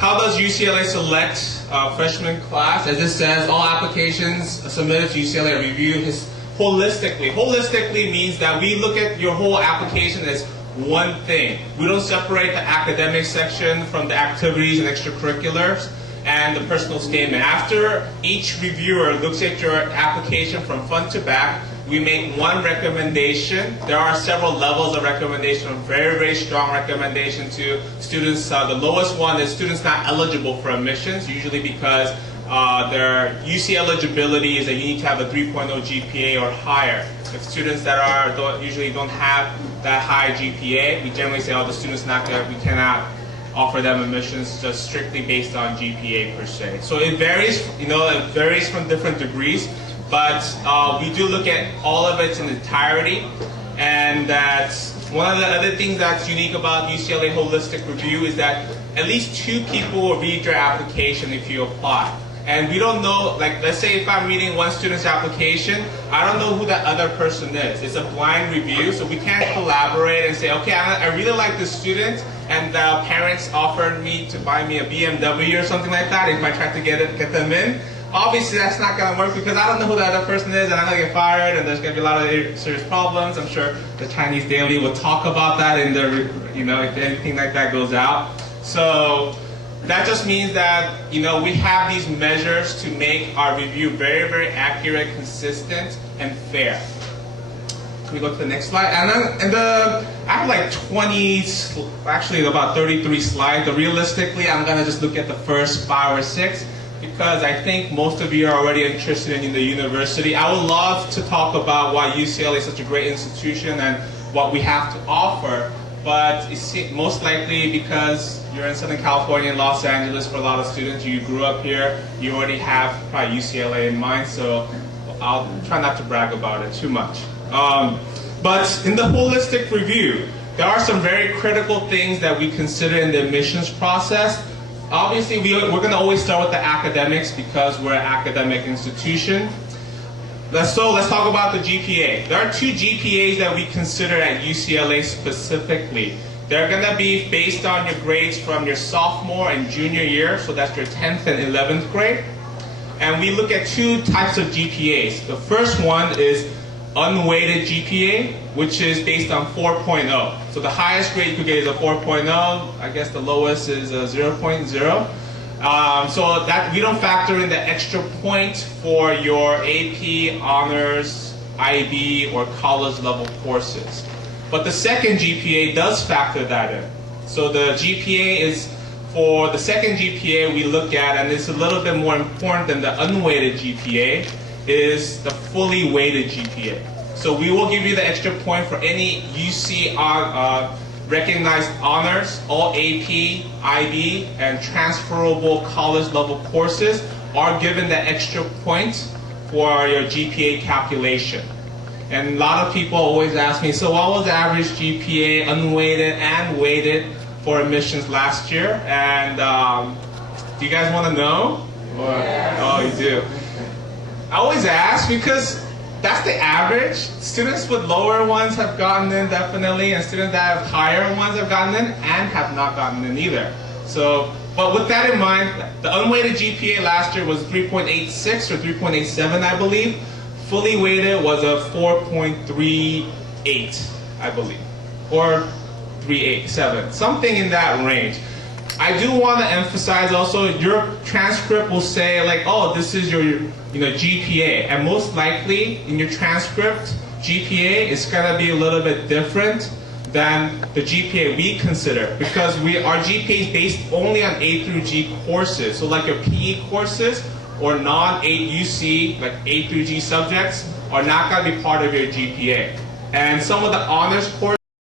How does UCLA select freshman class? As it says, all applications submitted to UCLA are reviewed holistically. Holistically means that we look at your whole application as one thing. We don't separate the academic section from the activities and extracurriculars and the personal statement. After each reviewer looks at your application from front to back, we make one recommendation. There are several levels of recommendation, a very, very strong recommendation to students. The lowest one is students not eligible for admissions, usually because their UC eligibility is that you need to have a 3.0 GPA or higher. If students that usually don't have that high GPA, we generally say, oh, the student's not good, we cannot offer them admissions just strictly based on GPA per se. So it varies, it varies from different degrees. But we do look at all of it in entirety, and that's one of the other things that's unique about UCLA Holistic Review is that at least 2 people will read your application if you apply. And we don't know, like let's say if I'm reading one student's application, I don't know who that other person is. It's a blind review, so we can't collaborate and say, okay, I really like this student, and the parents offered me to buy me a BMW or something like that if I try to get them in. Obviously, that's not going to work because I don't know who the other person is, and I'm going to get fired, and there's going to be a lot of serious problems. I'm sure the Chinese Daily will talk about that in their, if anything like that goes out. So that just means that, we have these measures to make our review very, very accurate, consistent, and fair. Can we go to the next slide? I have like 20, actually about 33 slides, but realistically, I'm going to just look at the first 5 or 6. Because I think most of you are already interested in the university. I would love to talk about why UCLA is such a great institution and what we have to offer, but it's most likely because you're in Southern California and Los Angeles for a lot of students, you grew up here, you already have probably UCLA in mind, so I'll try not to brag about it too much. But in the holistic review, there are some very critical things that we consider in the admissions process. Obviously, we're going to always start with the academics because we're an academic institution. Let's talk about the GPA. There are 2 GPAs that we consider at UCLA specifically. They're going to be based on your grades from your sophomore and junior year, so that's your 10th and 11th grade. And we look at 2 types of GPAs. The first one is unweighted GPA, which is based on 4.0. So the highest grade you could get is a 4.0. I guess the lowest is a 0.0. So that we don't factor in the extra point for your AP, honors, IB, or college level courses. But the second GPA does factor that in. So the GPA is, for the second GPA we look at, and it's a little bit more important than the unweighted GPA, is the fully weighted GPA. So we will give you the extra point for any UC recognized honors, all AP, IB, and transferable college level courses are given the extra point for your GPA calculation. And a lot of people always ask me, so what was the average GPA unweighted and weighted for admissions last year? And do you guys want to know? Or, oh, you do. I always ask because that's the average. Students with lower ones have gotten in definitely, and students that have higher ones have gotten in and have not gotten in either. So, but with that in mind, the unweighted GPA last year was 3.86 or 3.87, I believe. Fully weighted was a 4.38, I believe, or 3.87, something in that range. I do want to emphasize also, your transcript will say like, oh, this is your GPA, and most likely in your transcript, GPA is going to be a little bit different than the GPA we consider, because our GPA is based only on A through G courses. So like your PE courses or non-UC, like A through G subjects, are not going to be part of your GPA. And some of the honors courses